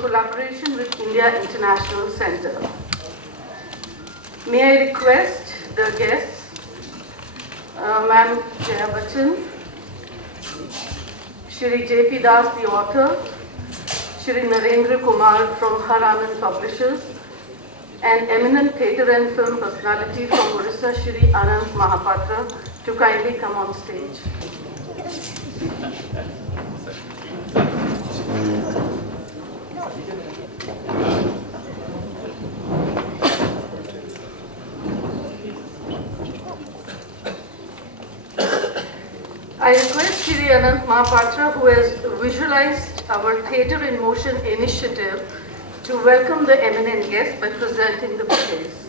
collaboration with India International Center. May I request the guests, Ma'am Jaya Bachchan, Shri J.P. Das, the author, Shri Narendra Kumar from Har Anand Publishers, and eminent theatre and film personality from Orissa, Shri Anant Mahapatra, to kindly come on stage. I request Shri Anant Mahapatra, who has visualized our Theatre in Motion initiative, to welcome the eminent guests by presenting the bouquets.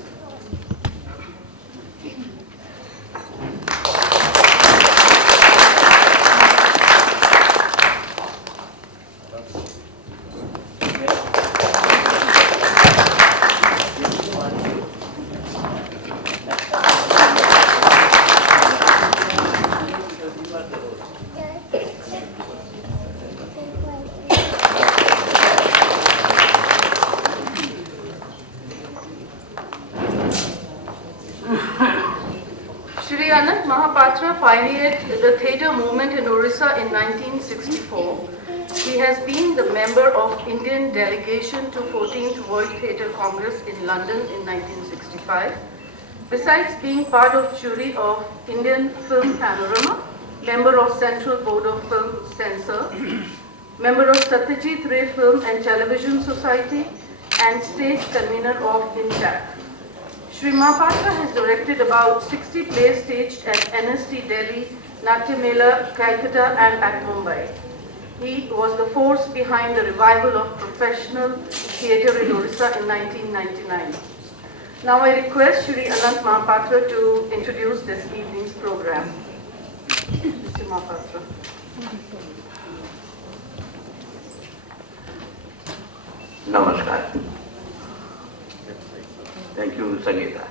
Shri Anant Mahapatra pioneered the theatre movement in Orissa in 1964. He has been the member of Indian delegation to 14th World Theatre Congress in London in 1965. Besides being part of jury of Indian Film Panorama, member of Central Board of Film Censor, member of Satyajit Ray Film and Television Society, and stage convener of INTAC. Shri Mahapatra has directed about 60 plays staged at NST Delhi, Natya Mela, Calcutta and at Mumbai. He was the force behind the revival of professional theatre in Orissa in 1999. Now I request Shri Anant Mahapatra to introduce this evening's program. Mr. Mahapatra. Namaskar. Thank you, Sangeeta.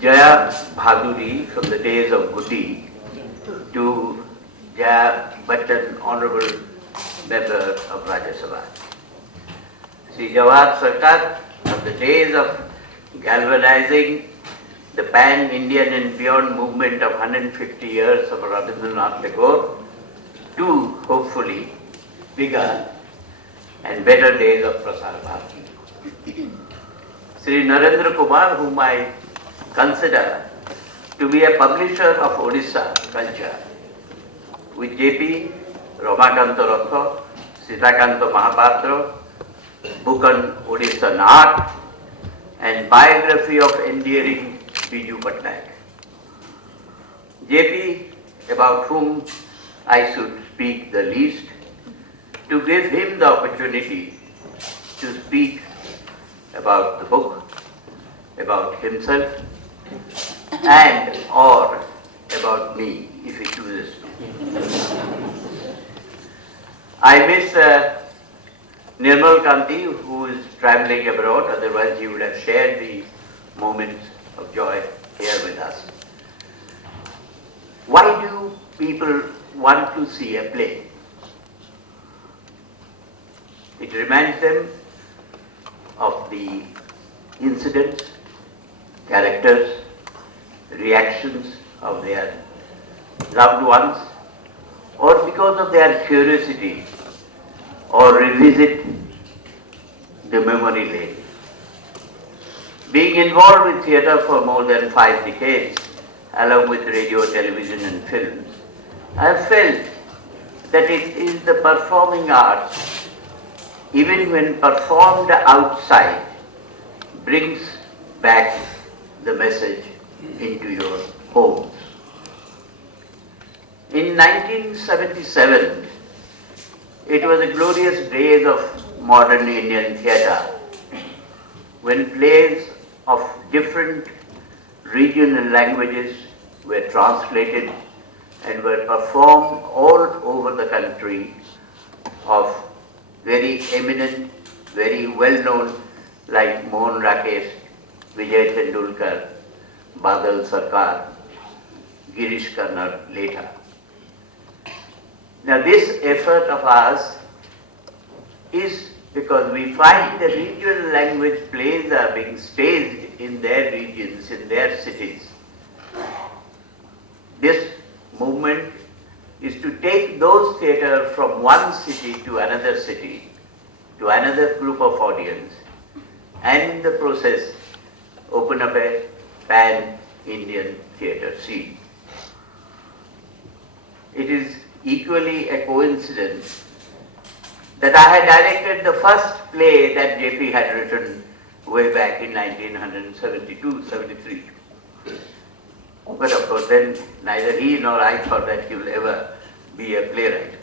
Jaya Bhaduri from the days of Gudi to Jaya Bachchan, Honorable Member of Rajya Sabha. Sri Jawahar Sarkar from the days of galvanizing the pan-Indian and beyond movement of 150 years of Rabindranath Tagore to hopefully bigger and better days of Prasar Bharati. Sri Narendra Kumar, whom I consider to be a publisher of Odisha culture, with J.P. Ramakanta Ratha, Sitakanta Mahapatra, book on Odisha art, and biography of endearing Biju Patnaik. J.P., about whom I should speak the least, to give him the opportunity to speak about the book, about himself, and or about me, if he chooses to. I miss Nirmal Kanti, who is traveling abroad, otherwise he would have shared the moments of joy here with us. Why do people want to see a play? It reminds them of the incidents, characters, reactions of their loved ones, or because of their curiosity, or revisit the memory lane. Being involved with theatre for more than 5 decades, along with radio, television and films, I have felt that it is the performing arts, even when performed outside, brings back the message into your homes. In 1977, it was the glorious days of modern Indian theatre, when plays of different regional languages were translated and were performed all over the country of very eminent, very well-known, like Mohan Rakesh, Vijay Tendulkar, Badal Sarkar, Girish Karnad later. Now this effort of ours is because we find the regional language plays are being staged in their regions, in their cities. This movement is to take those theatre from one city to another city, to another group of audience, and in the process open up a pan-Indian theatre scene. It is equally a coincidence that I had directed the first play that JP had written way back in 1972-73. But of course then neither he nor I thought that he will ever be a playwright.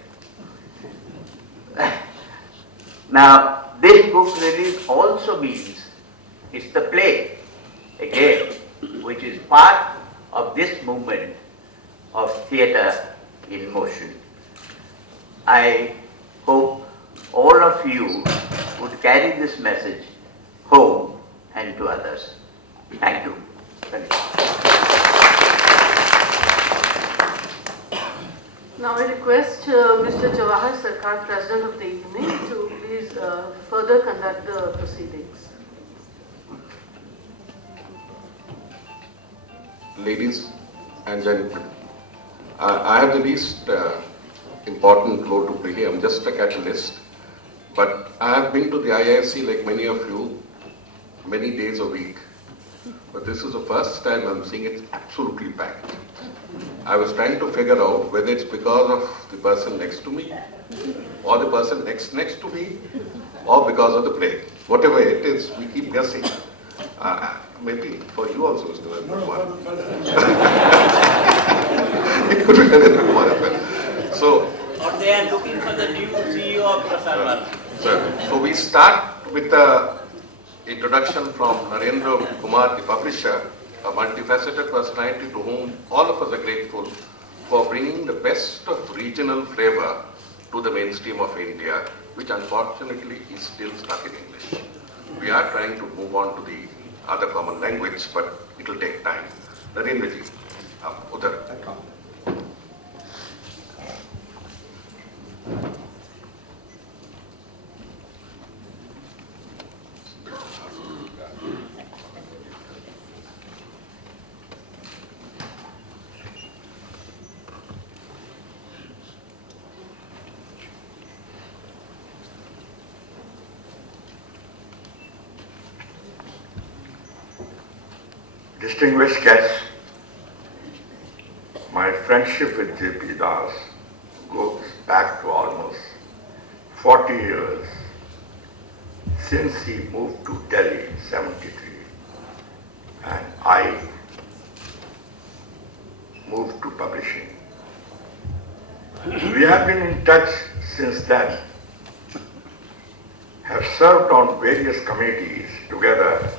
Now this book release also means it's the play again which is part of this movement of theatre in motion. I hope all of you would carry this message home and to others. Thank you. Thank you. Now I request Mr. Jawahar Sarkar, President of the evening, to please further conduct the proceedings. Ladies and gentlemen, I have the least important role to play here. I'm just a catalyst. But I have been to the IISc like many of you, many days a week. But this is the first time I'm seeing it absolutely packed. I was trying to figure out whether it's because of the person next to me, or the person next to me, or because of the play. Whatever it is, we keep guessing. Maybe for you also is the good one. It could be a good one as well. So, or they are looking for the new CEO of Prasar Bharati. So we start with the introduction from Narendra Kumar, the publisher, a multifaceted personality to whom all of us are grateful for bringing the best of regional flavor to the mainstream of India, which unfortunately is still stuck in English. We are trying to move on to the other common language, but it will take time. Narendra ji, udhar. Distinguished guests, my friendship with J.P. Das goes back to almost 40 years since he moved to Delhi in 73 and I moved to publishing. We have been in touch since then, have served on various committees together,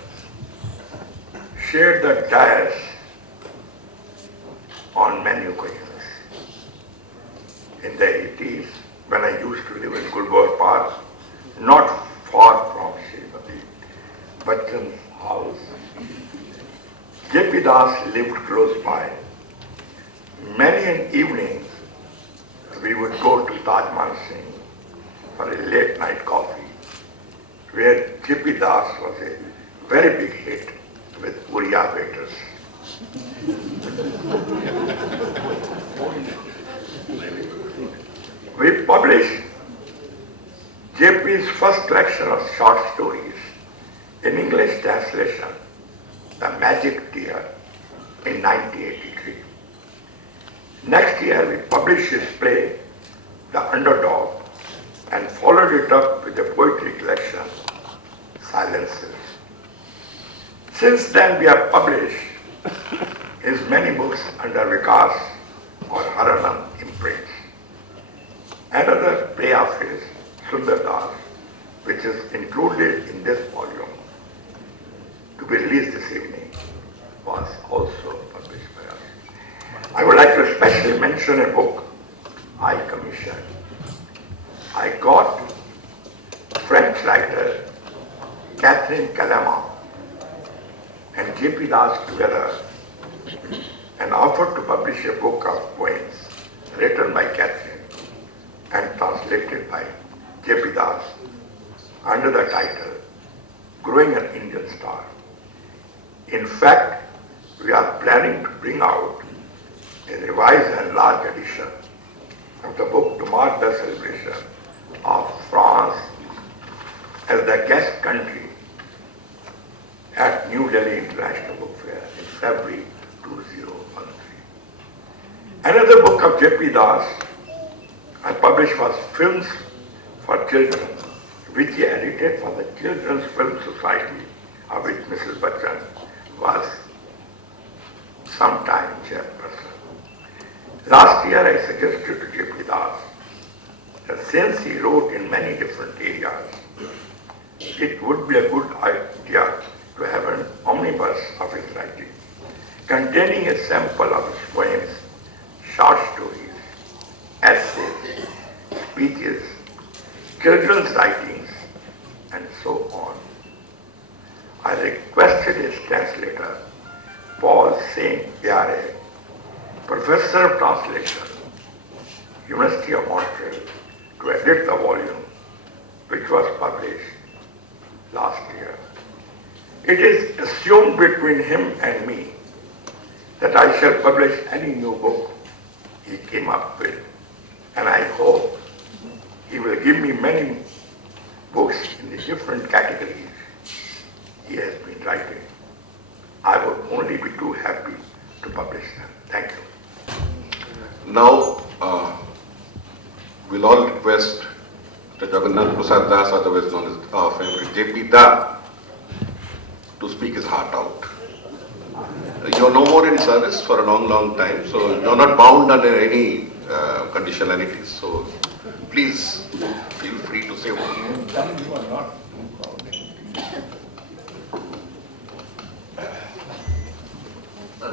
shared the dais on many occasions. In the 80s, when I used to live in Gulbar Park, not far from Srimati Bachchan's house, J.P. Das lived close by. Many evenings, we would go to Taj Mansingh for a late night coffee, where J.P. Das was a very big hit with Uriya waiters. We published JP's first collection of short stories in English translation, The Magic Deer, in 1983. Next year we published his play, The Underdog, and followed it up with a poetry collection, Silences. Since then, we have published his many books under Vikas or Haranam imprints. Another play of his, Sundar Das, which is included in this volume, to be released this evening, was also published by us. I would like to especially mention a book I commissioned. I got French writer Catherine Calama and J.P. Das together and offered to publish a book of poems written by Catherine and translated by J.P. Das under the title Growing an Indian Star. In fact, we are planning to bring out a revised and large edition of the book to mark the celebration of France as the guest country at New Delhi International Book Fair in February 2013. Another book of J.P. Das I published was Films for Children, which he edited for the Children's Film Society, of which Mrs. Bachchan was sometime chairperson. Last year I suggested to J.P. Das that since he wrote in many different areas, it would be a good idea to have an omnibus of his writing, containing a sample of his poems, short stories, essays, speeches, children's writings, and so on. I requested his translator, Paul Saint Pierre, Professor of Translation, University of Montreal, to edit the volume which was published last year. It is assumed between him and me that I shall publish any new book he came up with, and I hope he will give me many books in the different categories he has been writing. I would only be too happy to publish them. Thank you. Now, we'll all request Mr. Jagannath Prasad Das, otherwise known as our favorite J.P. Da, to speak his heart out. You're no more in service for a long, long time, so you're not bound under any conditionalities. So please feel free to say one.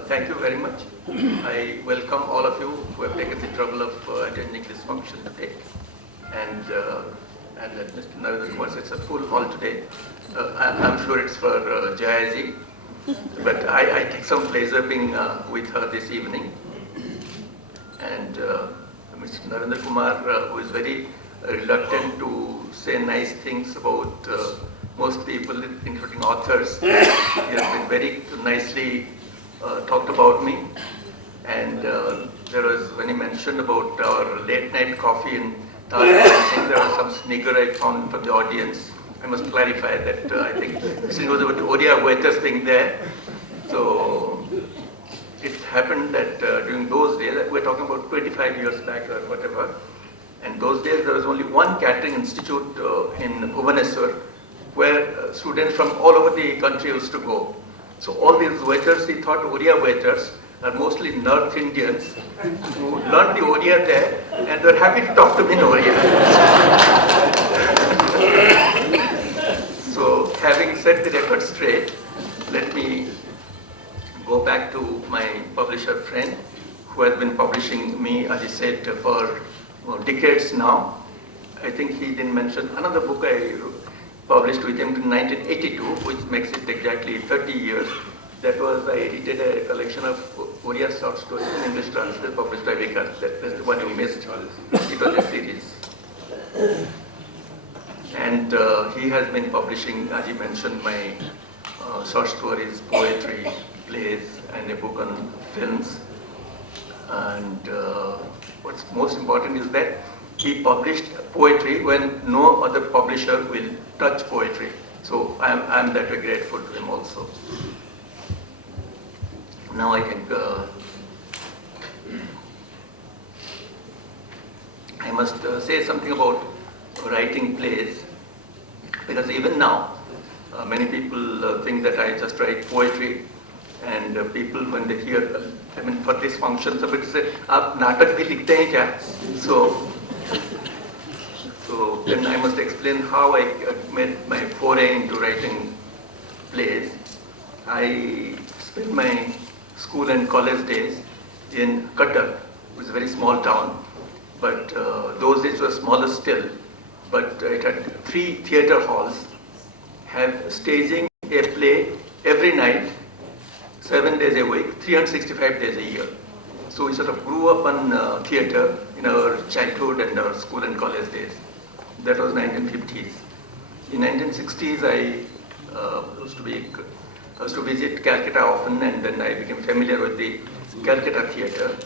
Thank you very much. I welcome all of you who have taken the trouble of attending this function today. And that Mr. Narendra Kumar said it's a full hall today. I'm sure it's for Jayaji, but I take some pleasure being with her this evening. And Mr. Narendra Kumar, who is very reluctant to say nice things about most people, including authors, he has been very nicely talked about me. And there was, when he mentioned about our late night coffee in Taj, there was some snigger I found from the audience. I must clarify that I think this was about Odia waiters being there. So it happened that during those days, we're talking about 25 years back or whatever, and those days there was only one catering institute in Bhubaneswar where students from all over the country used to go. So all these waiters, he thought Odia waiters are mostly North Indians who learned the Odia there and they're happy to talk to me in Odia. So having set the record straight, let me go back to my publisher friend who has been publishing me, as he said, for decades now. I think he didn't mention another book I published with him in 1982, which makes it exactly 30 years. That was, I edited a collection of Odia short stories in English translated, published by Vikas. That's the one you missed. It was a series. And he has been publishing, as he mentioned, my short stories, poetry, plays, and a book on films. And what's most important is that he published poetry when no other publisher will touch poetry. So I'm that way grateful to him also. Now I think I must say something about writing plays, because even now many people think that I just write poetry, and people when they hear, I mean for this function, somebody say, "Aap natak bhi likhte hain kya?" So then I must explain how I made my foray into writing plays. I spent my school and college days in Cuttack, which is a very small town, but those days were smaller still, but it had 3 theatre halls, have staging a play every night, 7 days a week, 365 days a year. So we sort of grew up on theatre in our childhood and our school and college days. That was 1950s. In 1960s, I used to visit Calcutta often, and then I became familiar with the Calcutta theatre.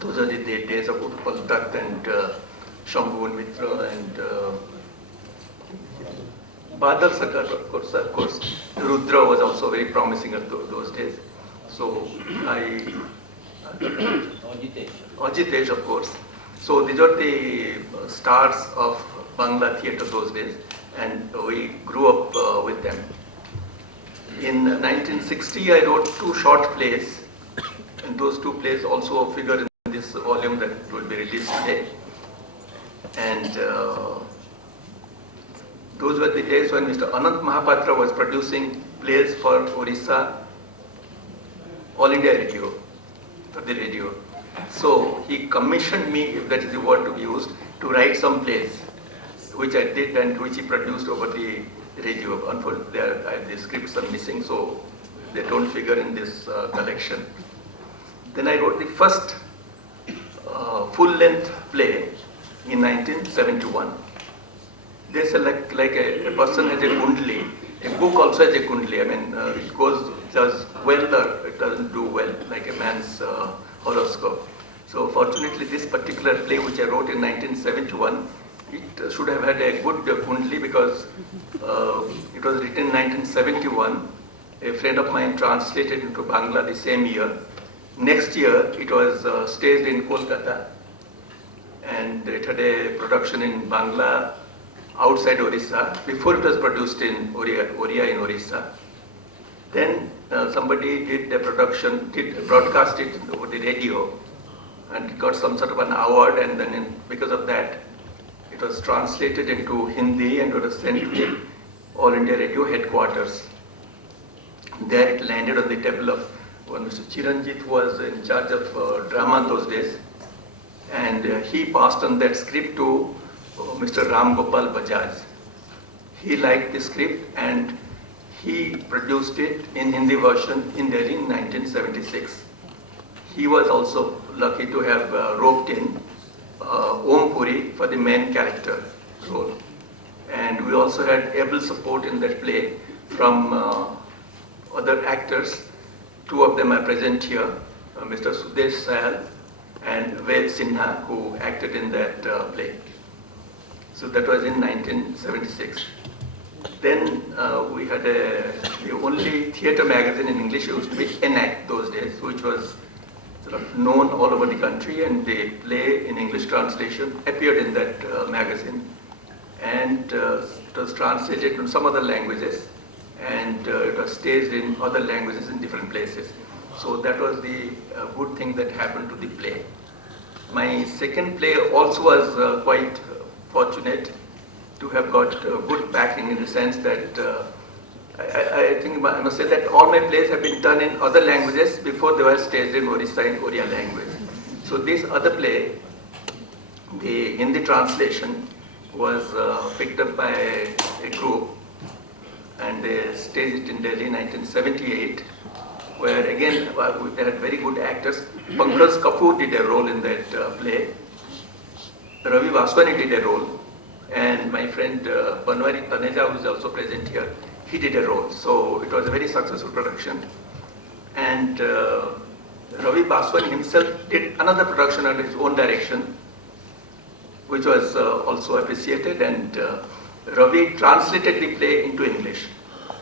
Those are the days of Utpal Dutt and Shambhu Mitra and Badal Sarkar, of course. Rudra was also very promising at those days. So Ajitesh, of course. So these are the stars of Bangla theatre those days, and we grew up with them. In 1960, I wrote 2 short plays, and those 2 plays also figure in this volume that will be released today. And those were the days when Mr. Anant Mahapatra was producing plays for Orissa All India Radio, for the radio. So he commissioned me, if that is the word to be used, to write some plays, which I did and which he produced over the radio. Unfortunately, the scripts are missing, so they don't figure in this collection. Then I wrote the first full-length play in 1971. They say like a person has a kundli, a book also has a kundli. I mean, it does well or it doesn't do well, like a man's horoscope. So fortunately, this particular play which I wrote in 1971, it should have had a good kundli because it was written in 1971. A friend of mine translated into Bangla the same year. Next year, it was staged in Kolkata, and it had a production in Bangla outside Orissa before it was produced in Oriya in Orissa. Then somebody did a production, broadcast it over the radio, and it got some sort of an award, and then because of that, it was translated into Hindi and it was sent to the All India Radio headquarters. There it landed on the table of when Mr. Chiranjit was in charge of drama those days, and he passed on that script to Mr. Ram Gopal Bajaj. He liked the script and he produced it in Hindi version in Delhi in 1976. He was also lucky to have roped in Om Puri for the main character role. And we also had able support in that play from other actors. 2 of them are present here, Mr. Sudesh Sayal and Ved Sinha, who acted in that play. So that was in 1976. Then we had the only theatre magazine in English used to be Enact those days, which was sort of known all over the country, and the play in English translation appeared in that magazine. And it was translated in some other languages, and it was staged in other languages in different places. So that was the good thing that happened to the play. My second play also was quite fortunate to have got good backing in the sense that I think I must say that all my plays have been done in other languages before they were staged in Orissa and Oriya language. So this other play, the Hindi translation, was picked up by a group, and they staged it in Delhi in 1978, where again they had very good actors. Pankaj Kapoor did a role in that play. Ravi Vaswani did a role, and my friend Banwari Taneja, who is also present here, he did a role. So it was a very successful production. And Ravi Vaswani himself did another production under his own direction, which was also appreciated, and Ravi translated the play into English.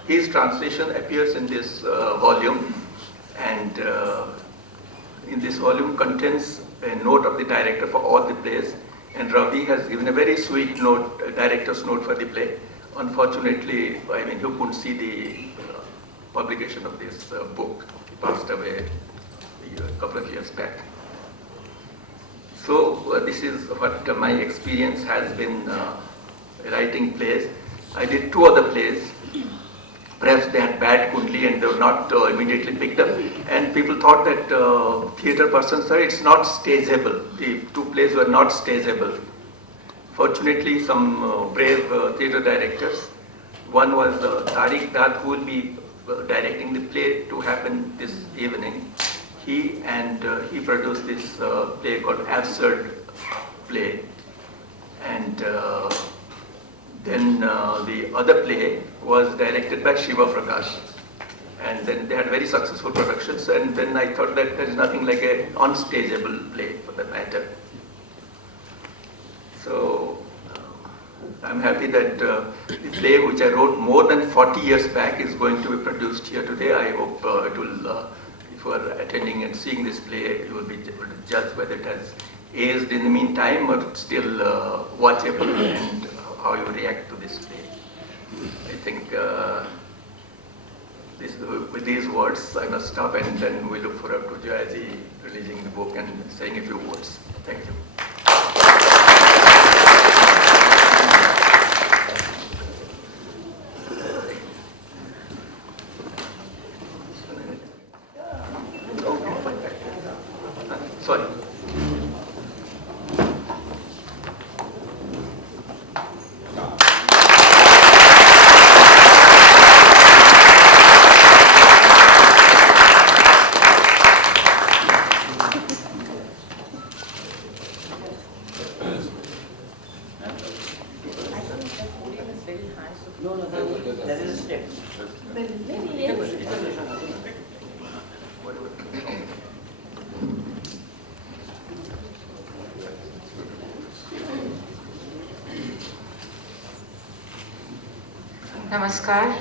His translation appears in this volume, and in this volume contains a note of the director for all the plays, and Ravi has given a very sweet note, a director's note for the play. Unfortunately, I mean, you couldn't see the publication of this book. He passed away a couple of years back. So this is what my experience has been writing plays. I did 2 other plays. Perhaps they had bad kundli and they were not immediately picked up. And people thought that theatre persons, sir, it's not stageable. The 2 plays were not stageable. Fortunately, some brave theatre directors. One was Tariq Nath, who will be directing the play to happen this evening. he produced this play called Absurd Play, and then the other play was directed by Shiva Prakash, and then they had very successful productions, and then I thought that there is nothing like a unstageable play for that matter. So I'm happy that the play which I wrote more than 40 years back is going to be produced here today. I hope it will, if you are attending and seeing this play, you will be able to judge whether it has aged in the meantime or still watchable and how you react to this play. I think with these words I must stop, and then we look forward to Jayaji releasing the book and saying a few words. Thank you. Sorry. Namaskar.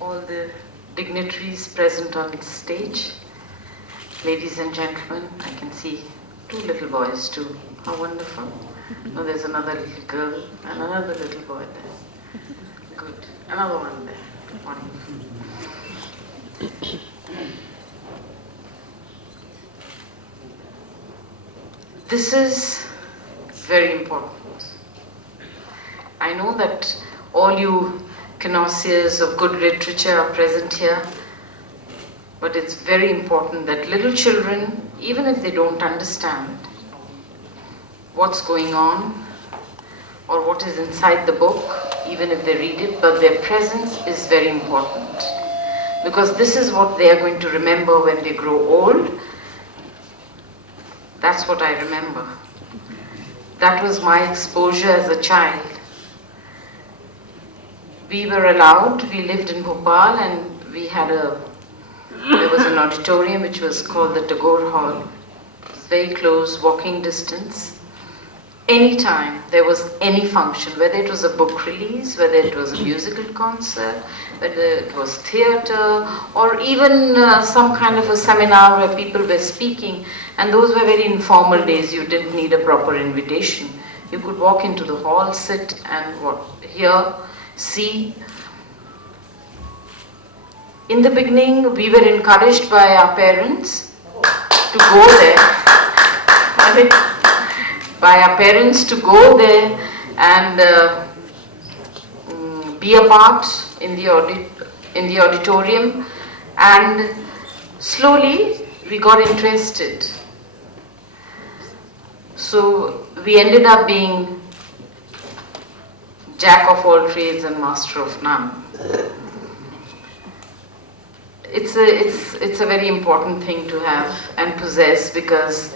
All the dignitaries present on the stage, ladies and gentlemen, I can see 2 little boys too. How wonderful. Oh, there's another little girl and another little boy there. Good. Another one there. Wonderful. This is very important. I know that all you connoisseurs of good literature are present here, but it's very important that little children, even if they don't understand what's going on or what is inside the book, even if they read it, but their presence is very important. Because this is what they are going to remember when they grow old. That's what I remember. That was my exposure as a child. We were allowed, we lived in Bhopal, and we had there was an auditorium which was called the Tagore Hall. It's very close, walking distance. Anytime there was any function, whether it was a book release, whether it was a musical concert, whether it was theatre, or even some kind of a seminar where people were speaking, and those were very informal days, you didn't need a proper invitation. You could walk into the hall, sit and hear, see. In the beginning, we were encouraged by our parents to go there. By our parents to go there and be a part in the auditorium, and slowly we got interested. So we ended up being jack of all trades and master of none. It's a very important thing to have and possess, because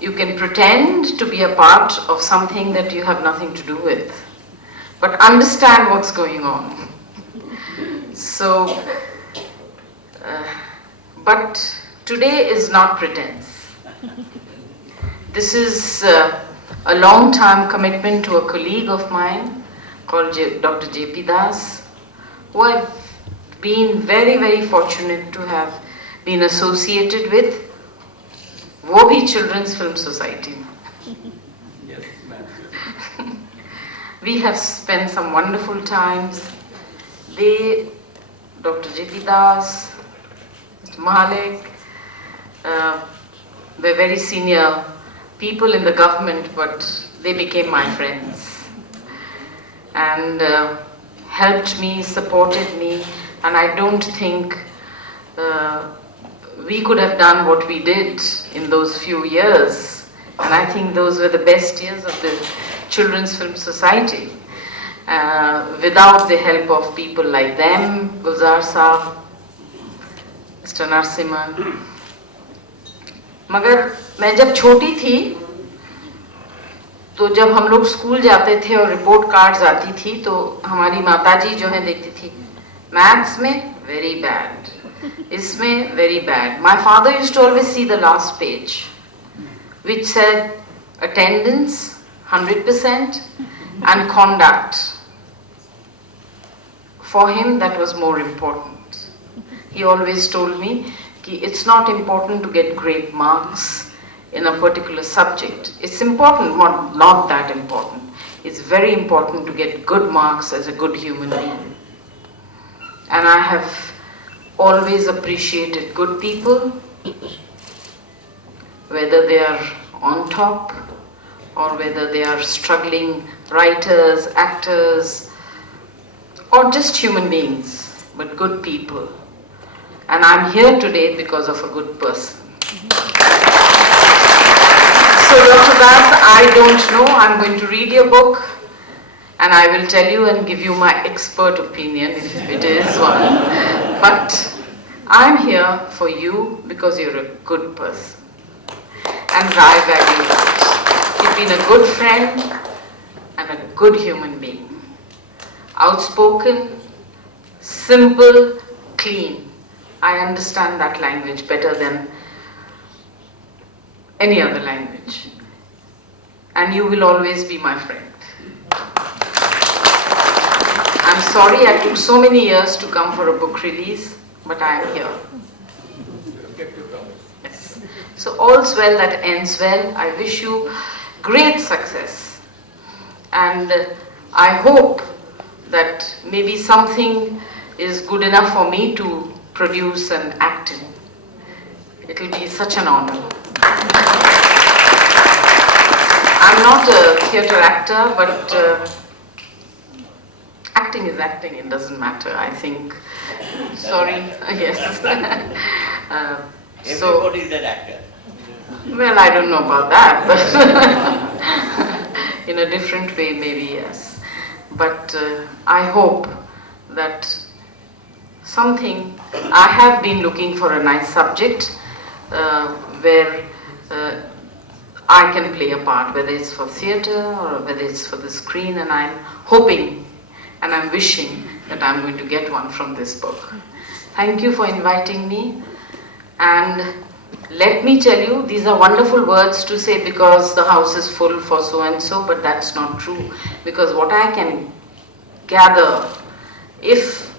you can pretend to be a part of something that you have nothing to do with, but understand what's going on. So, but today is not pretense. This is a long-time commitment to a colleague of mine called Dr. J.P. Das, who I've been very, very fortunate to have been associated with. वो भी Children's Film Society. Yes, ma'am. We have spent some wonderful times. They, Dr. J.P. Das, Mr. Mahalik, were very senior people in the government, but they became my friends and helped me, supported me, and I don't think we could have done what we did in those few years. And I think those were the best years of the Children's Film Society. Without the help of people like them, Gulzar Saab, Mr. Narasimhan. मगर मैं जब छोटी थी तो जब हम लोग school जाते थे और रिपोर्ट कार्ड्स आती थी तो हमारी माताजी जो है देखती थी मैथ्स में वेरी बैड, इसमें very bad. My father used to always see the last page which said attendance 100% and conduct. For him that was more important. He always told me कि it's not important to get great marks in a particular subject. It's important, not that important. It's very important to get good marks as a good human being. And I have always appreciated good people, whether they are on top or whether they are struggling writers, actors, or just human beings, but good people. And I'm here today because of a good person. So Dr. Das, I don't know, I'm going to read your book and I will tell you and give you my expert opinion if it is one. But I'm here for you because you're a good person. And I value that. You've been a good friend and a good human being. Outspoken, simple, clean. I understand that language better than any other language. And you will always be my friend. I'm sorry I took so many years to come for a book release, but I am here. Yes. So all's well that ends well. I wish you great success. And I hope that maybe something is good enough for me to produce and act in. It will be such an honor. I'm not a theatre actor, but acting is acting, it doesn't matter, I think. Sorry, yes. Everybody is an actor. Well, I don't know about that, but in a different way, maybe yes. But I hope that something, I have been looking for a nice subject where I can play a part, whether it's for theatre or whether it's for the screen, and I'm hoping and I'm wishing that I'm going to get one from this book. Thank you for inviting me, and let me tell you, these are wonderful words to say because the house is full for so and so, but that's not true, because what I can gather, if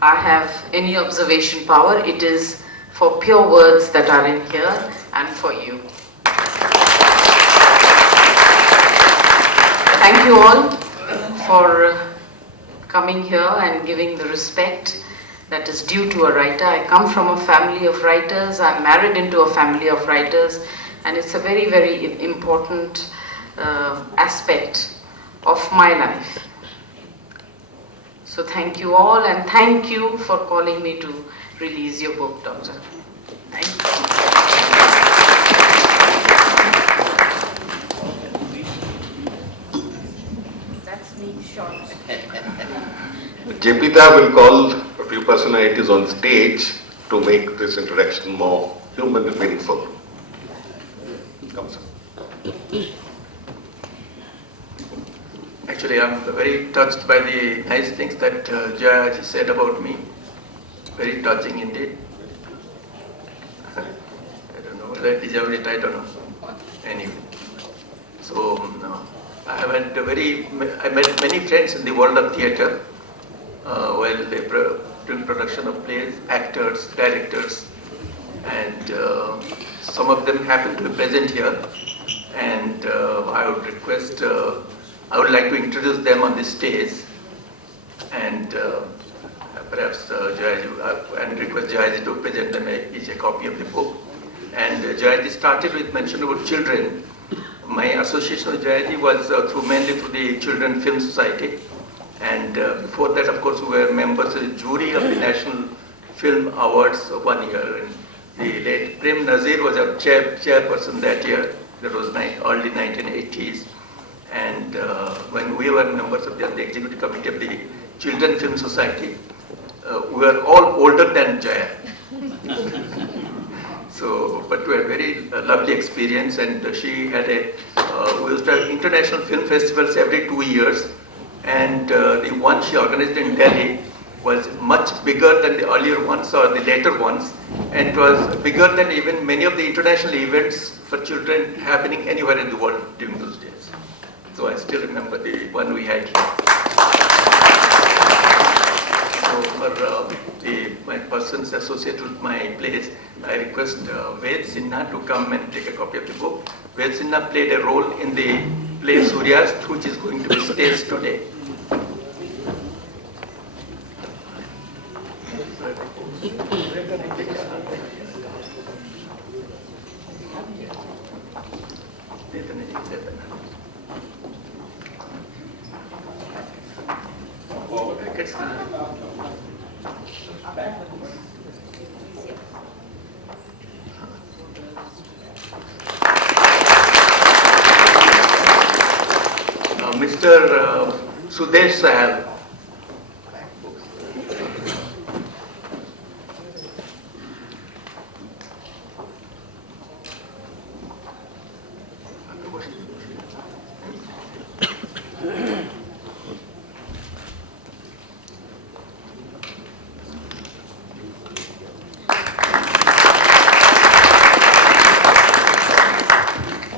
I have any observation power, it is for pure words that are in here and for you. Thank you all for coming here and giving the respect that is due to a writer. I come from a family of writers, I'm married into a family of writers, and it's a very, very important aspect of my life. So thank you all, and thank you for calling me to release your book, Doctor. Thank you. That's me short. Jepita will call a few personalities on stage to make this introduction more human and meaningful. Come, sir. Actually, I'm very touched by the nice things that Jaya said about me. Very touching indeed. I don't know whether I deserve it, I don't know. Anyway, so I met many friends in the world of theatre while they doing production of plays, actors, directors, and some of them happen to be present here. And I would request. I would like to introduce them on this stage, and perhaps and request Jayaji to present them each a copy of the book. And Jayaji started with mention about children. My association with Jayaji was mainly through the Children Film Society, and before that, of course, we were members of the jury of the National Film Awards 1 year, and the late Prem Nazir was a chairperson that year. That was early 1980s. And when we were members of the executive committee of the Children Film Society, we were all older than Jaya. So, but we had very lovely experience, and she had we used to have international film festivals every 2 years, and the one she organized in Delhi was much bigger than the earlier ones or the later ones, and it was bigger than even many of the international events for children happening anywhere in the world during those days. So I still remember the one we had here. So for my persons associated with my plays, I request Ved Sinha to come and take a copy of the book. Ved Sinha played a role in the play Suryast, which is going to be staged today. Mr. Sudesh Sahal.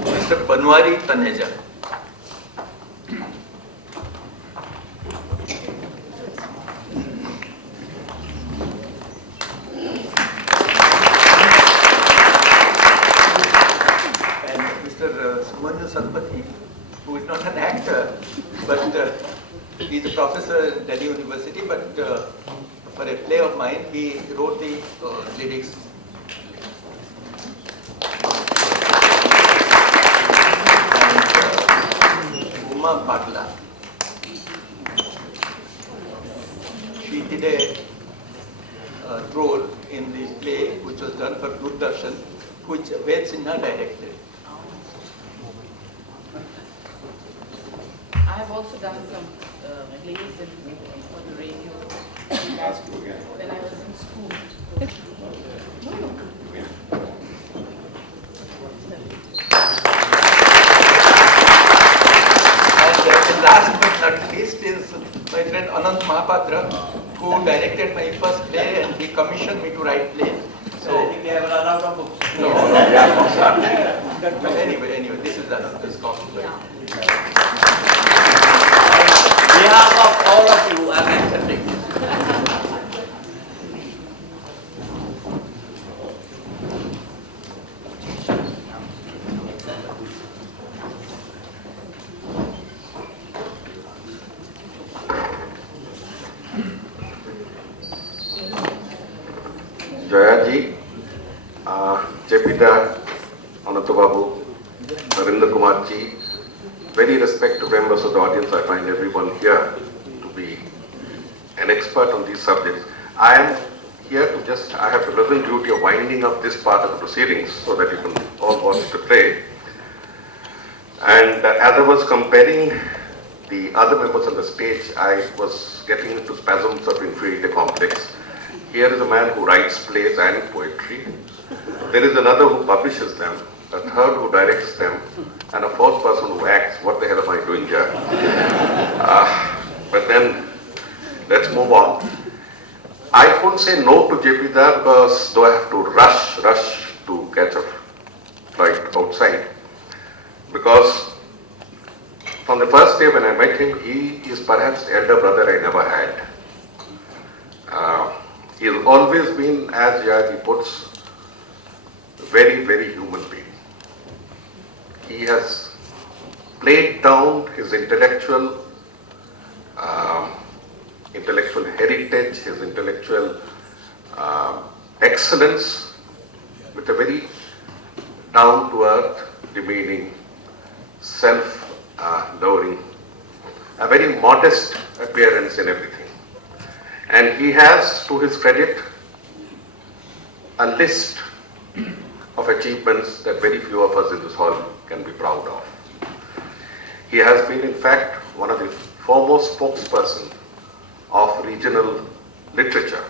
Mr. Banwari Taneja. Who is not an actor, but he's a professor at Delhi University, but for a play of mine, he wrote the lyrics. And Uma Patla, she did a role in the play which was done for Doordarshan, which Ved Sinha directed. I have also done some plays for the radio when I was in school. And last but not least is my friend Anant Mahapatra, who directed my first play and he commissioned me to write plays. So I think they have run out of books. no, anyway, this is Anant's compliment. On behalf of all of you, I am accepting this. Jaya ji, Jepita, Ananta Babu, Narendra Kumar ji, very respected members of the audience, I find everyone here to be an expert on these subjects. I am here to I have the present duty of winding up this part of the proceedings so that you can all watch the play. And as I was comparing the other members on the stage, I was getting into spasms of inferiority complex. Here is a man who writes plays and poetry. There is another who publishes them, a third who directs them, and a fourth person who acts. What the hell am I doing here? But then, let's move on. I won't say no to JP there because though I have to rush to catch a flight outside, because from the first day when I met him, he is perhaps the elder brother I never had. He has always been, as Yagi puts, very, very human being. He has played down his intellectual heritage, his intellectual excellence with a very down-to-earth, demeaning, self-lowering, a very modest appearance in everything. And he has, to his credit, a list achievements that very few of us in this hall can be proud of. He has been, in fact, one of the foremost spokespersons of regional literature.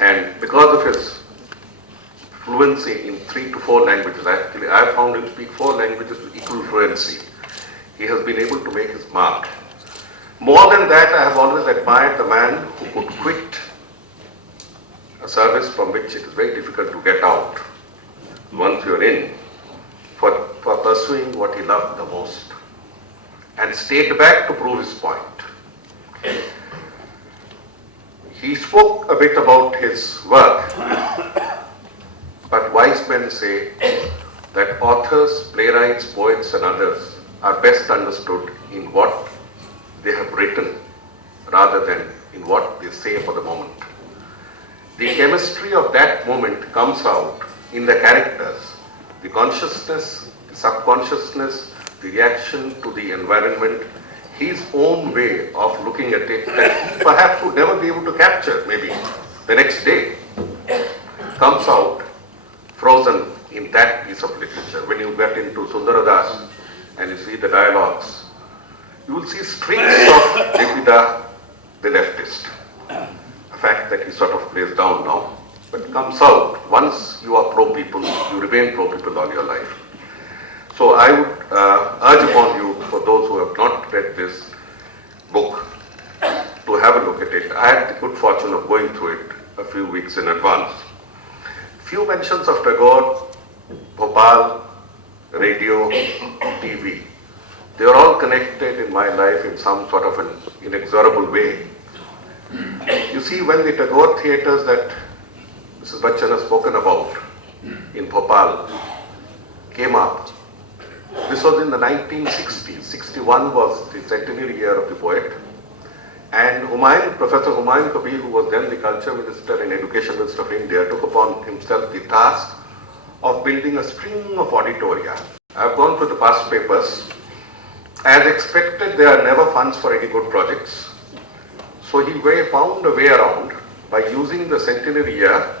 And because of his fluency in 3 to 4 languages, actually I have found him speak 4 languages with equal fluency. He has been able to make his mark. More than that, I have always admired the man who could quit a service from which it is very difficult to get out once you are in, for pursuing what he loved the most, and stayed back to prove his point. He spoke a bit about his work, but wise men say that authors, playwrights, poets and others are best understood in what they have written rather than in what they say for the moment. The chemistry of that moment comes out in the characters, the consciousness, the subconsciousness, the reaction to the environment, his own way of looking at it that he perhaps would never be able to capture maybe the next day, comes out frozen in that piece of literature. When you get into Sundaradas and you see the dialogues, you will see streaks of Devida, the leftist. A fact that he sort of plays down now, but comes out. Once you are pro-people, you remain pro-people all your life. So I would urge upon you, for those who have not read this book, to have a look at it. I had the good fortune of going through it a few weeks in advance. Few mentions of Tagore, Bhopal, radio, TV. They are all connected in my life in some sort of an inexorable way. You see, when the Tagore theatres that Mrs. Bachchan has spoken about in Bhopal came up, this was in the 1960s. 61 was the centenary year of the poet. And Professor Humayun Kabir, who was then the Culture Minister and Education Minister of India, took upon himself the task of building a string of auditoria. I have gone through the past papers. As expected, there are never funds for any good projects. So he found a way around by using the centenary year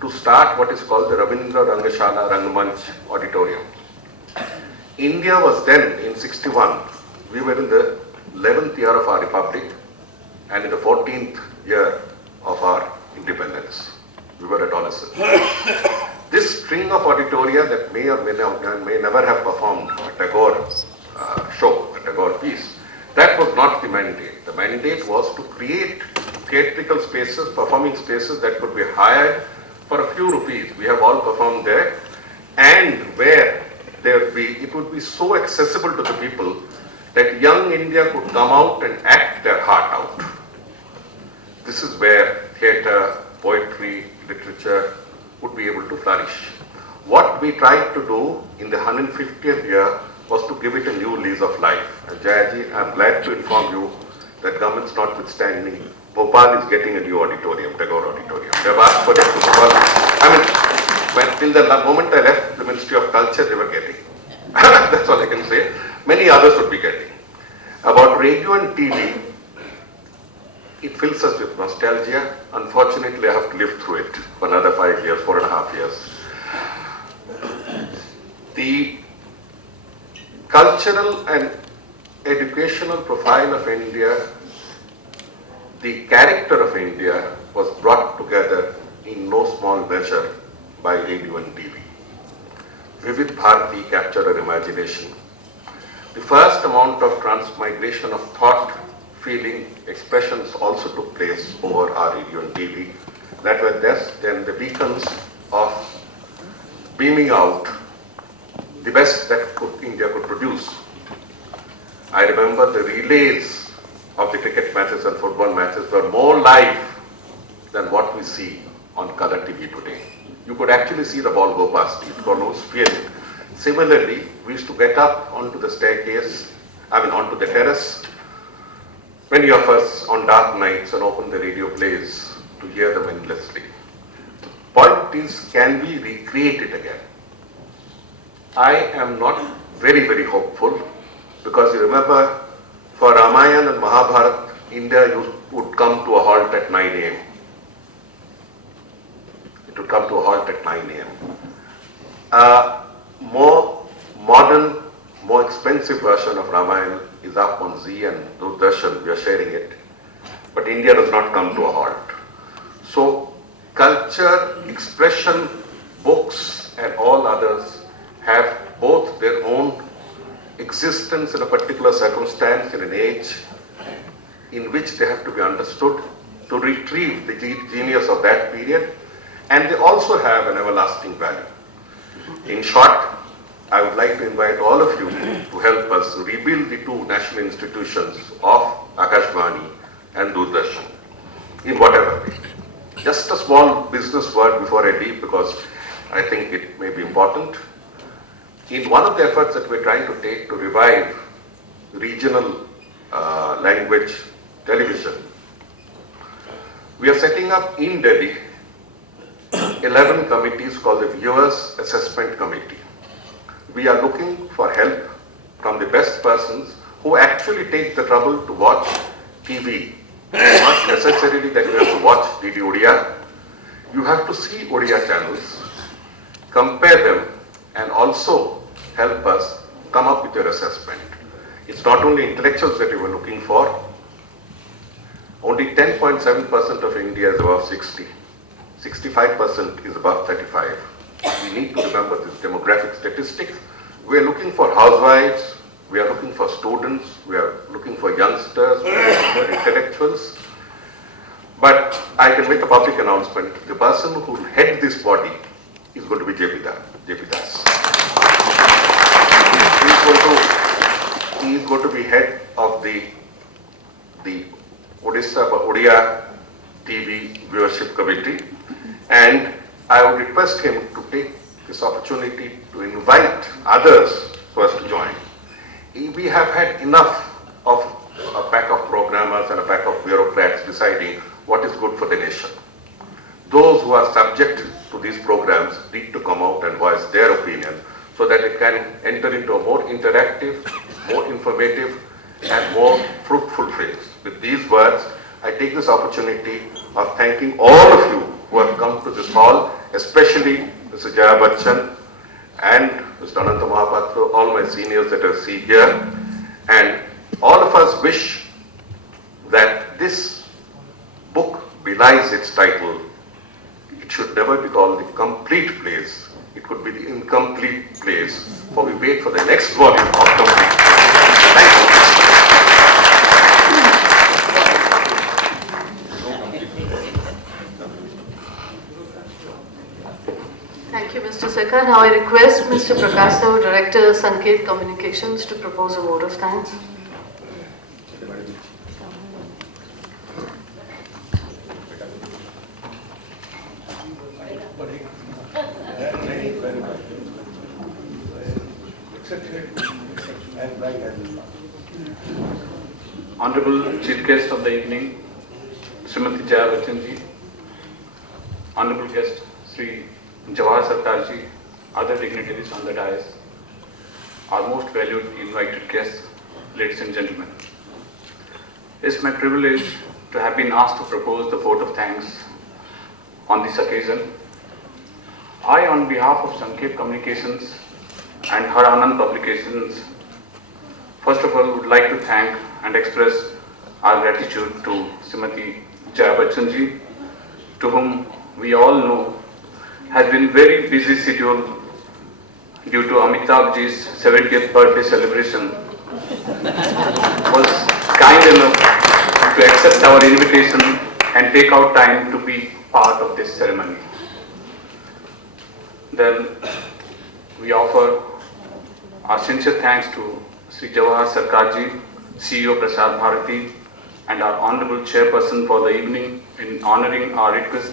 to start what is called the Rabindra Rangashala Rangamanch Auditorium. India was then in 61. We were in the 11th year of our republic and in the 14th year of our independence. We were adolescents. This string of auditoria that may or may never have performed a Tagore show, a Tagore piece, that was not the mandate. The mandate was to create theatrical spaces, performing spaces that could be hired for a few rupees. We have all performed there, and where it would be so accessible to the people that young India could come out and act their heart out. This is where theatre, poetry, literature would be able to flourish. What we tried to do in the 150th year was to give it a new lease of life. And Jayaji, I'm glad to inform you that governments notwithstanding, Bhopal is getting a new auditorium, Tagore Auditorium. They have asked for it to Bhopal. Till the moment I left the Ministry of Culture, they were getting. That's all I can say. Many others would be getting. About radio and TV, it fills us with nostalgia. Unfortunately, I have to live through it for another 5 years, 4.5 years. The cultural and educational profile of India, the character of India was brought together in no small measure by radio and TV. Vivid Bharati captured our imagination. The first amount of transmigration of thought, feeling, expressions also took place over our radio and TV that were then the beacons of beaming out the best that India could produce. I remember the relays of the cricket matches and football matches were more live than what we see on color TV today. You could actually see the ball go past you. It was feel. Similarly, we used to get up onto the staircase, onto the terrace, many of us on dark nights, and open the radio plays to hear them endlessly. The point is, can we recreate it again? I am not very, very hopeful, because you remember, for Ramayana and Mahabharata, India would come to a halt at 9 a.m. It would come to a halt at 9 a.m. A more modern, more expensive version of Ramayana is up on Z and Doordarshan, we are sharing it. But India does not come to a halt. So culture, expression, books and all others have both their own existence in a particular circumstance, in an age in which they have to be understood to retrieve the genius of that period, and they also have an everlasting value. In short, I would like to invite all of you to help us rebuild the two national institutions of Akashvani and Doordarshan in whatever way. Just a small business word before I leave, because I think it may be important. In one of the efforts that we're trying to take to revive regional language television, we are setting up in Delhi 11 committees called the Viewers Assessment Committee. We are looking for help from the best persons who actually take the trouble to watch TV. Not necessarily that you have to watch DD Odia. You have to see Odia channels, compare them, and also help us come up with your assessment. It's not only intellectuals that we were looking for. Only 10.7% of India is above 60. 65% is above 35. We need to remember this demographic statistics. We are looking for housewives, we are looking for students, we are looking for youngsters, we are looking for intellectuals. But I can make a public announcement. The person who will head this body is going to be JP Das. He is going to be head of the Odia TV viewership committee, and I would request him to take this opportunity to invite others for us to join. We have had enough of a pack of programmers and a pack of bureaucrats deciding what is good for the nation. Those who are subject to these programs need to come out and voice their opinion so that it can enter into a more interactive, more informative and more fruitful phase. With these words, I take this opportunity of thanking all of you who have come to this hall, especially Mr. Jaya Bachchan and Mr. Ananta Mahapatra, all my seniors that I see here. And all of us wish that this book belies its title. It should never be called the complete plays. It could be the incomplete plays, for we wait for the next volume of complete. Thank you. Thank you, Mr. Sekar. Now I request Mr. Prakash Rao, Director, Sanket Communications, to propose a vote of thanks. Honorable Chief Guest of the evening, Srimati Jaya Bachchan ji, Honorable Guest Sri Jawahar Sarkar ji, other dignitaries on the dais, our most valued invited guests, ladies and gentlemen. It's my privilege to have been asked to propose the vote of thanks on this occasion. I, on behalf of Sanket Communications and Har Anand Publications, first of all would like to thank and express our gratitude to Srimati Jaya Bachchan ji, to whom we all know has been very busy schedule due to Amitabh ji's 70th birthday celebration, was kind enough to accept our invitation and take out time to be part of this ceremony. Then we offer our sincere thanks to Sri Jawahar Sarkar ji, CEO Prasar Bharati, and our Honorable Chairperson for the evening in honoring our request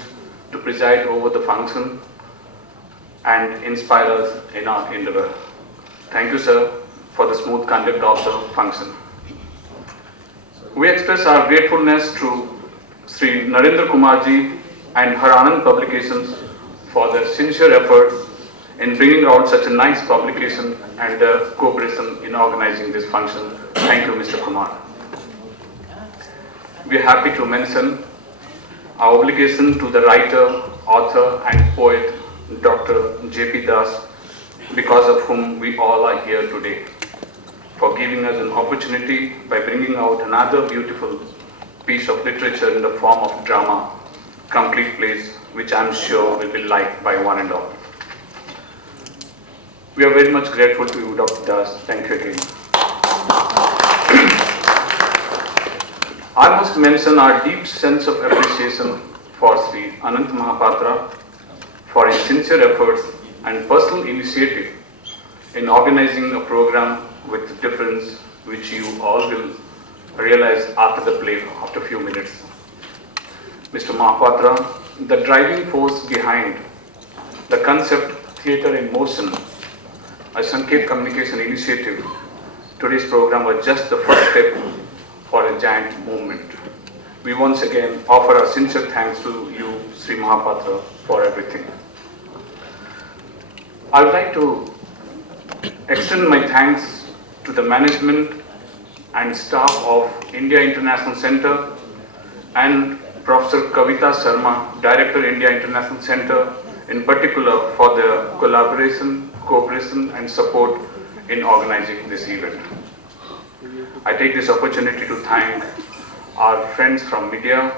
to preside over the function and inspire us in our endeavor. Thank you, sir, for the smooth conduct of the function. We express our gratefulness to Sri Narendra Kumar ji and Har Anand Publications for their sincere efforts in bringing out such a nice publication and the cooperation in organizing this function. Thank you, Mr. Kumar. We are happy to mention our obligation to the writer, author and poet Dr. J.P. Das because of whom we all are here today, for giving us an opportunity by bringing out another beautiful piece of literature in the form of drama, Complete Plays, which I'm sure will be liked by one and all. We are very much grateful to you, Dr. Das. Thank you again. I must mention our deep sense of appreciation for Sri Anant Mahapatra for his sincere efforts and personal initiative in organizing a program with difference, which you all will realize after the play, after a few minutes. Mr. Mahapatra, the driving force behind the concept Theatre in Motion, a Sanket communication initiative, today's program was just the first step for a giant movement. We once again offer our sincere thanks to you, Sri Mahapatra, for everything. I would like to extend my thanks to the management and staff of India International Center and Professor Kavita Sharma, Director, India International Center, in particular for their collaboration, cooperation and support in organizing this event. I take this opportunity to thank our friends from media,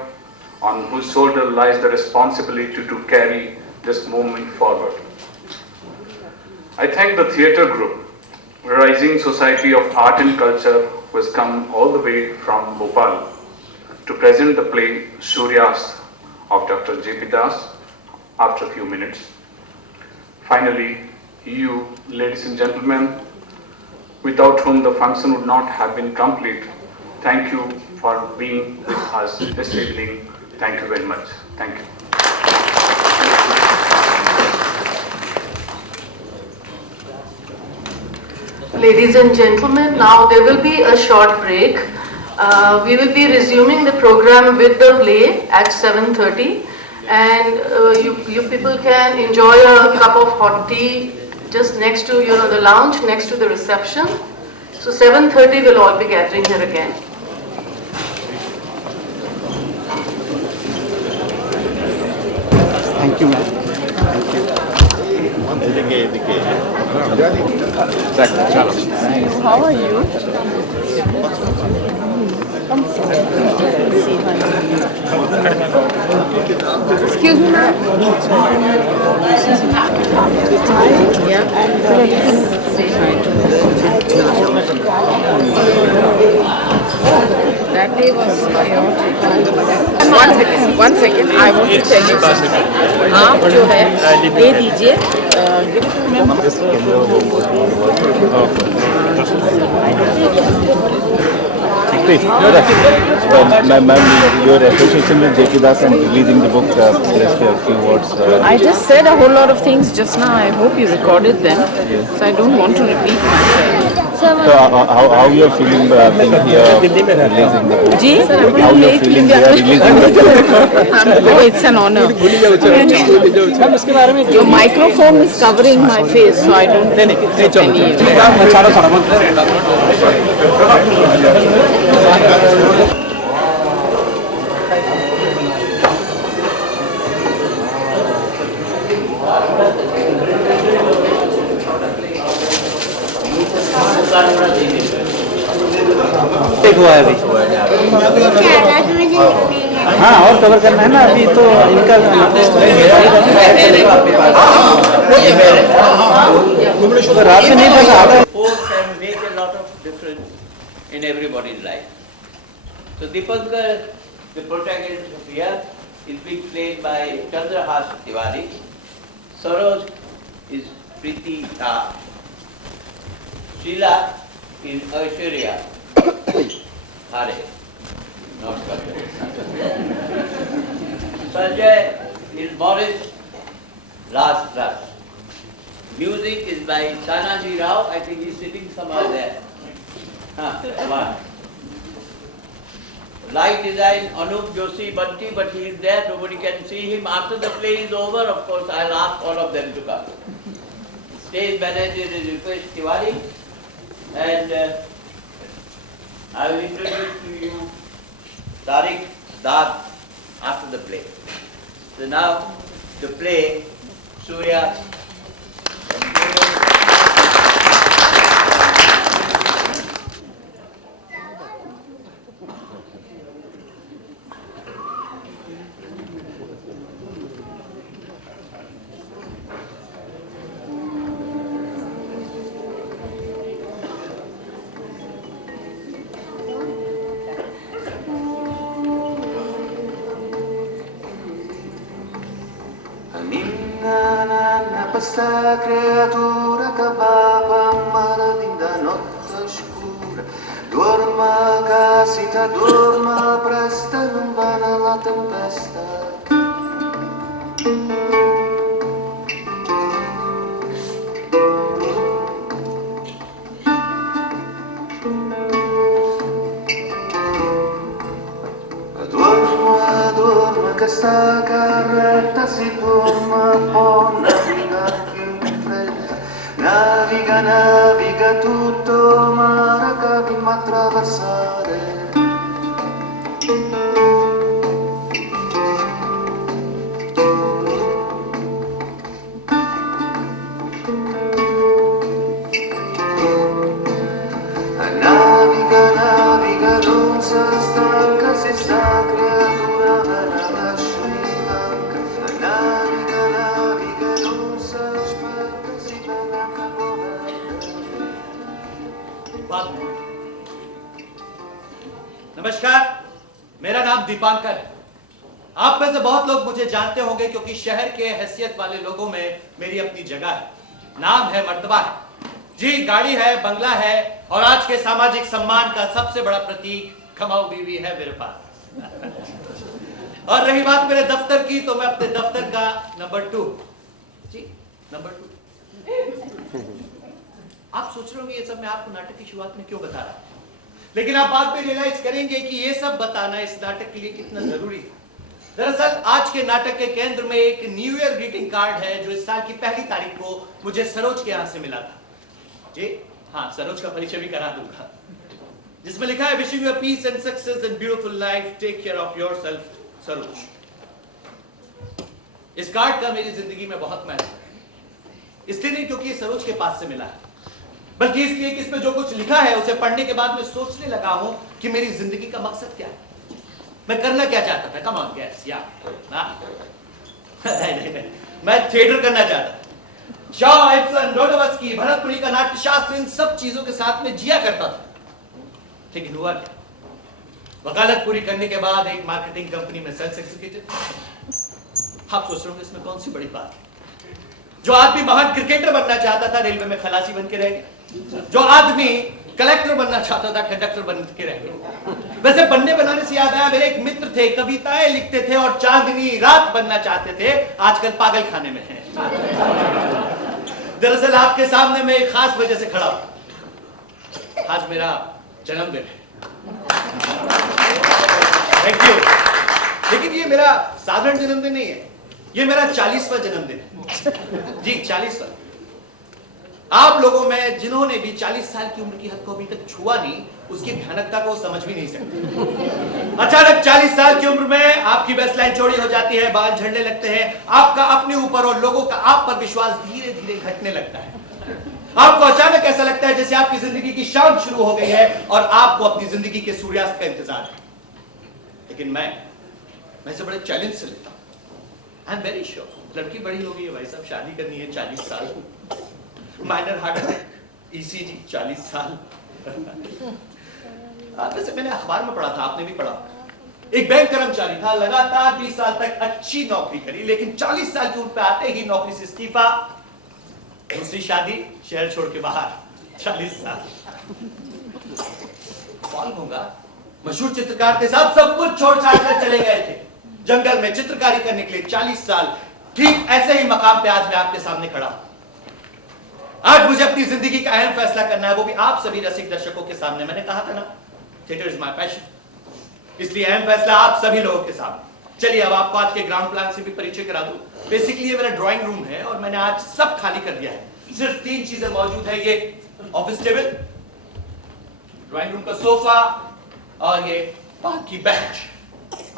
on whose shoulder lies the responsibility to carry this movement forward. I thank the theatre group, Rising Society of Art and Culture, who has come all the way from Bhopal to present the play Suryast of Dr. J.P. Das after a few minutes. Finally, you, ladies and gentlemen, without whom the function would not have been complete, thank you for being with us this evening. Thank you very much. Thank you. Ladies and gentlemen, now there will be a short break. We will be resuming the program with the play at 7:30, and you people can enjoy a cup of hot tea just next to the lounge, next to the reception. So 7:30 we'll all be gathering here again. Thank you, ma'am. Thank you. How are you? Excuse me, ma'am. Yeah. Say hi to that day was chaotic. One second. I want to tell you something. आप जो है दे दीजिए. Ma'am, your association with J.P. Das and releasing the book, just a few words. I just said a whole lot of things just now. I hope you recorded them. So I don't want to repeat myself. So how you are feeling being here releasing the book? Ji? How you are feeling here releasing the book? Oh, it's an honor. Your microphone is covering my face, so I don't think it's of any use. हुआ है अभी हाँ और cover करना है ना अभी तो इनका रात में नहीं पता Sports and make a lot of difference in everybody's life. So Dipankar, the protagonist of here, is being played by Chandrahas Tiwari. Saroj is Preeti Shah. Sheila is Aishwarya Hare. Not Sanjay is Morris Last Trust. Music is by Tanaji Rao. I think he's sitting somewhere there. One. Light design Anup Joshi Banti, but he is there. Nobody can see him. After the play is over, of course, I'll ask all of them to come. Stage manager is Rupesh Tiwari, and I will introduce to you Tariq Dad after the play. So now the play, Surya. Questa creatura che va male da notte scura, dorma casita, dorma presto, non va nella tempesta. Dorma che sta carretta si dorma un po', naviga più in fretta, naviga tutto mare che prima attraversare. Naviga, non si stanca, si sta creatura nella Sri Lanka. Naviga, non si aspetta, si vede बाद में। नमस्कार, मेरा नाम दीपांकर है। आप में से बहुत लोग मुझे जानते होंगे क्योंकि शहर के हैसियत वाले लोगों में मेरी अपनी जगह है, नाम है, मर्तबा है। जी, गाड़ी है, बंगला है और आज के सामाजिक सम्मान का सबसे बड़ा प्रतीक कमाऊ बीवी है मेरे पास। और रही बात मेरे दफ्तर की, तो मैं अपने दफ्तर का नंबर 2, जी नंबर 2। आप सोच रहे होंगे ये सब मैं आपको नाटक की शुरुआत में क्यों बता रहा हूं, लेकिन आप बाद में रियलाइज करेंगे कि ये सब बताना इस नाटक के लिए कितना जरूरी है। दरअसल आज के नाटक के केंद्र में एक न्यू ईयर ग्रीटिंग कार्ड है जो इस साल की 1 तारीख को मुझे सरोज के यहां से मिला था। जी हाँ, सरोज का परिचय भी करा दूंगा, जिसमें लिखा है wishing you peace and success and beautiful life, take care of yourself, Saroj. इस कार्ड का मेरी जिंदगी में बहुत महत्व है, इसलिए नहीं क्योंकि ये सरोज के पास से मिला है, बल्कि इसलिए कि इसमें जो कुछ लिखा है उसे पढ़ने के बाद मैं सोचने लगा हूं कि मेरी जिंदगी का मकसद क्या है, मैं करना क्या चाहता था। कम ऑन गैस या नहीं, मैं थिएटर करना चाहता था। शॉ, इब्सन, डोस्टोयेव्स्की, भरतमुनि का नाट्य शास्त्र, इन सब चीजों के साथ में जिया करता था। लेकिन हुआ क्या, वकालत पूरी करने के बाद एक मार्केटिंग कंपनी में सेल्स एग्जीक्यूटिव। आप सोच रहे होंगे इसमें कौन सी बड़ी बात है। जो आदमी महान क्रिकेटर बनना चाहता था रेलवे में खलासी बन के रह गया, जो आदमी कलेक्टर बनना चाहता था कंडक्टर बन के रह गया। वैसे बनने बनाने से याद आया, मेरे एक मित्र थे, कविताएं लिखते थे और चांदनी रात बनना चाहते थे, आजकल पागल खाने में हैं। दरअसल आपके सामने मैं एक खास वजह से खड़ा हूं, आज मेरा जन्मदिन है। Thank you. लेकिन ये मेरा साधारण जन्मदिन नहीं है, ये मेरा 40वां जन्मदिन है। जी 40वां। आप लोगों में जिन्होंने भी 40 साल की उम्र की हद को अभी तक छुआ नहीं, उसकी भयानकता को समझ भी नहीं सकते। अचानक 40 साल की उम्र में आपकी बेसलाइन चौड़ी हो जाती है, बाल झड़ने लगते हैं, आपका अपने ऊपर और लोगों का आप पर विश्वास धीरे धीरे घटने लगता है। आपको अचानक ऐसा लगता है जैसे आपकी जिंदगी की शाम शुरू हो गई है और आपको अपनी जिंदगी के सूर्यास्त का इंतजार है। लेकिन मैं इसे बड़े चैलेंज से लेता हूं। आई एम वेरी श्योर लड़की बड़ी हो गई है भाई साहब, शादी करनी है, 40 साल, माइनर हार्ट अटैक, ईसीजी 40 साल। वैसे मैंने अखबार में पढ़ा था, आपने भी पढ़ा, एक बैंक कर्मचारी था, लगातार 20 साल तक अच्छी नौकरी करी, लेकिन 40 साल की उम्र पे आते ही नौकरी से इस्तीफा, दूसरी शादी, शहर छोड़ के बाहर, 40 साल। कौन होगा, मशहूर चित्रकार थे साहब, सब कुछ छोड़ छाड़ कर चले गए थे जंगल में चित्रकारी करने के लिए, 40 साल। ठीक ऐसे ही मकाम पे आज मैं आपके सामने खड़ा हूं। आज मुझे अपनी जिंदगी का अहम फैसला करना है, वो भी आप सभी रसिक दर्शकों के सामने। मैंने कहा था ना, थिएटर इज माय पैशन, इसलिए अहम फैसला आप सभी लोगों के सामने। चलिए अब आपको आज के ग्राउंड प्लान से भी परिचय करा दूं। बेसिकली ये मेरा ड्राइंग रूम है और मैंने आज सब खाली कर दिया है। सिर्फ 3 चीजें मौजूद है, ये ऑफिस टेबल, ड्राइंग रूम का सोफा और ये पार्क की बेंच।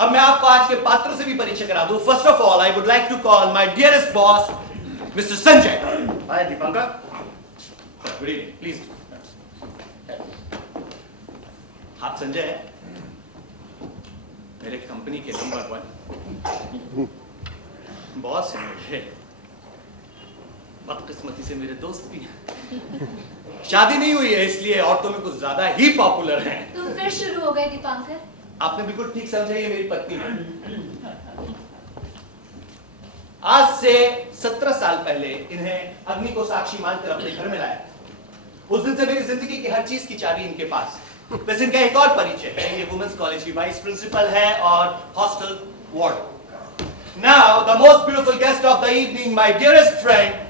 अब मैं आपको आज के पात्र से भी परिचय करा दूं। First of all I would like to call my dearest boss mister Sanjay. Hi Deepankar, good evening, please. आप संजय हैं, मेरे कंपनी के नंबर 1 बॉस हैं मेरे, बदकिस्मती से मेरे दोस्त भी हैं। शादी नहीं हुई है इसलिए औरतों में कुछ ज्यादा ही पॉपुलर हैं। तुम फिर शुरू हो गए दीपांकर। आपने बिल्कुल ठीक समझा, ये मेरी पत्नी है। आज से 17 साल पहले इन्हें अग्नि को साक्षी मानकर अपने घर में लाया। उस दिन से मेरी जिंदगी की हर चीज की चाबी इनके पास। वैसे इनका एक और परिचय है, ये वुमेन्स कॉलेज की वाइस प्रिंसिपल है और hostel warden. Now the most beautiful guest of the evening, my dearest friend